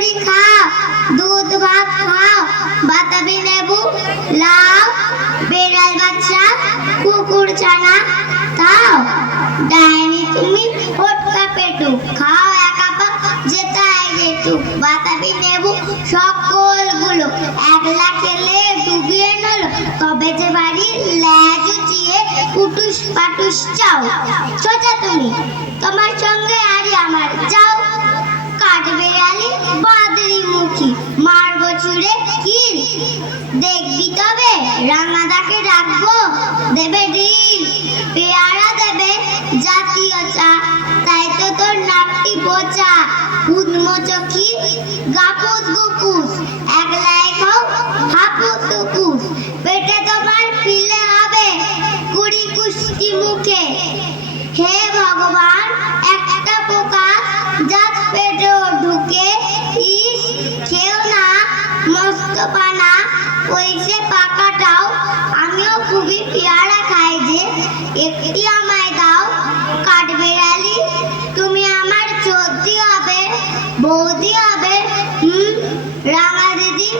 মুড়ি খাও, দুধ ভাত খাও, বাতাবি লেবু, লাউ, বেড়াল বাচ্চা, কুকুর ছানা খাও। ডাইনি তুমি ফটকা পেটু খাও, একা পাও যেটাই যেটু, বাতাবি লেবু সকলগুলো একলা খেলে ডুবিয়ে নলো, তবে যে বাড়ির ল্যাজ উঠিয়ে পুটুস পাটুস চাও। সোজা তুমি, তোমার সঙ্গে আরই আমার যাও। কাঠবেড়ালি বাদরি মুখী, মারবো ছুঁড়ে কিল, দেখবি তবে রাঙাদাকে রাখবো, দেবে ঢিল। পেয়ারা দেবে জাতীয় চা, তাই তো তোর নাকটি বোচা। উদ্মোচকি গাপুস গুকুস, একলাই খাও হাপুস টুকুস, পেটে তোমার ফিলে হবে কুড়ি কুষ্টি মুখে। হে ভগবান, একটা পোকা যাত পেটেও ঢুকে, ইস খেও না মস্ত পানা, ওইসে পাকাটাও। আমিও খুবই পেয়ারা খাই যে, একটি আমায় দাও। কাঠবেড়ালি তুমি আমার চোদ্দি হবে, বৌদি হবে, রাঙা দিদি,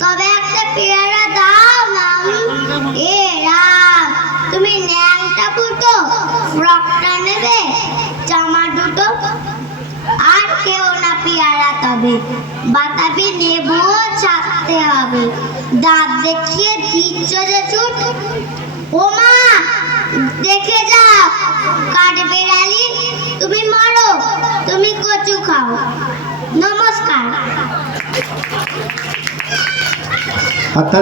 তবে একটা পেয়ারা দাও না। এ রাম, তুমি ন্যাংটা ফুটো, ফ্রকটা নেবে, জামা দুটো, আর কেউ না পেয়ারা তবে, বাতাবি লেবুও ছাড়তে হবে। দাঁত দেখিয়ে দিচ্ছ যে ছুট, ও মা দেখে যাও। কাঠবেড়ালি তুমি মরো, তুমি কচু খাও। নমস্কার।